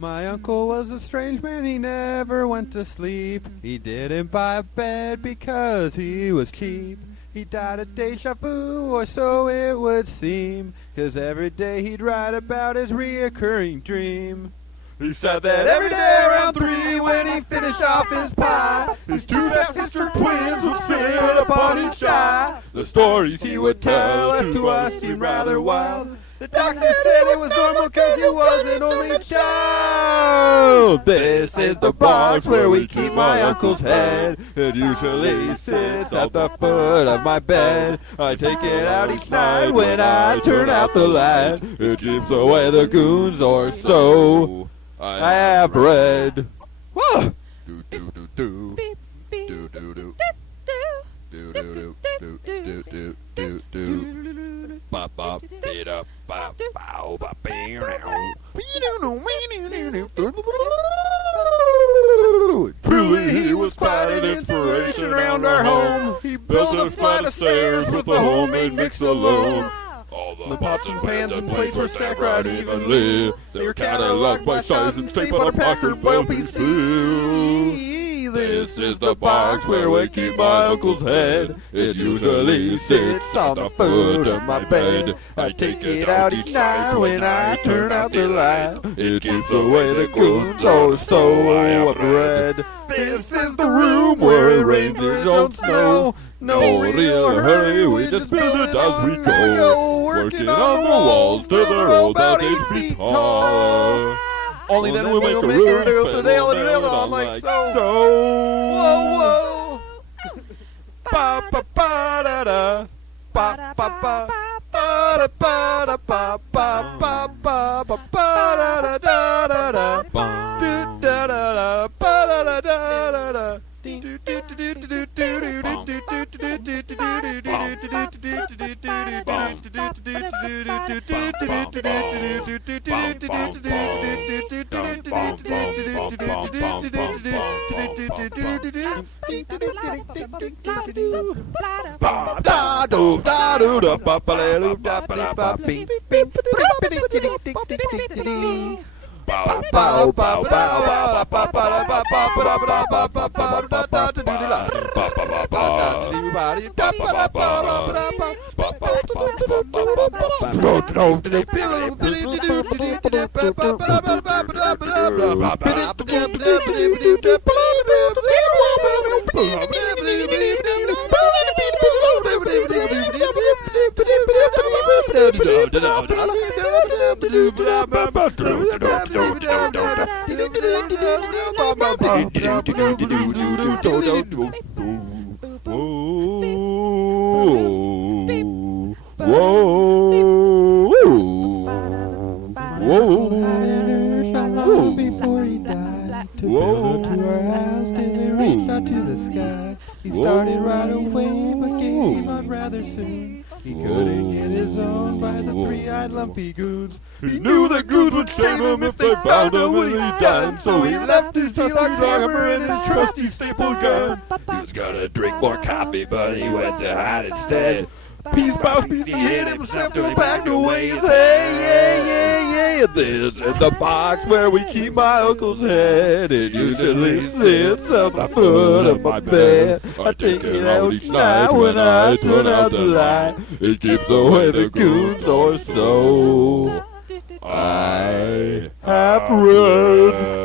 My uncle was a strange man, he never went to sleep. He didn't buy a bed because he was cheap. He died of deja vu, or so it would seem, 'cause every day he'd write about his reoccurring dream. He said that every day around 3 when he finished off his pie, his two sister twins would sit upon each eye. The stories he would tell us to us seemed rather wild. The doctor said it was normal 'cause he was an only child. This is the box where we keep my uncle's head. It usually sits at the foot of my bed. I take it out each night when I turn out the light. It keeps away the goons, or so I have read. Whoa! Do do do do. Do do do. Do do do do do do do. Bop bop beat up bop bow bop Truly he was quite an inspiration around our home. He built a flight of stairs with a homemade mix alone. All the pots and pans and plates were stacked right evenly. They were cataloged by size and shape on a Packard LPC. This is the box where we keep my uncle's head. It usually sits on the foot of my bed. I take it out each night when I turn out the light. It keeps away the goons, or so I have read. This is the room where it rains and don't snow. No real hurry, we just build it as we go. Working on the walls till they're all about 8 feet tall. Only then we'll make a room to nail it on like so. Whoa, whoa. Ba ba ba da da. Ba ba ba. Ba da ba da ba ba ba ba ba ba da da da da. Do da da da ba da da da da. Do do do do do do do bow bow bow bow before he died, took Bill to our house till it reached out to the sky. He started right away, but gave up rather soon. He couldn't get his own by the three-eyed lumpy goons. He knew the goons would shame him if they found him when he died, so he left his T-Lox hammer and his trusty staple gun. He was gonna drink more coffee, but he went to hide instead. Piece by piece he hit himself till he packed away his head. Yeah. This is the box where we keep my uncle's head. It usually sits at the foot of my bed. I take it out each night when I turn out the light. It keeps away the goons, or so I have read.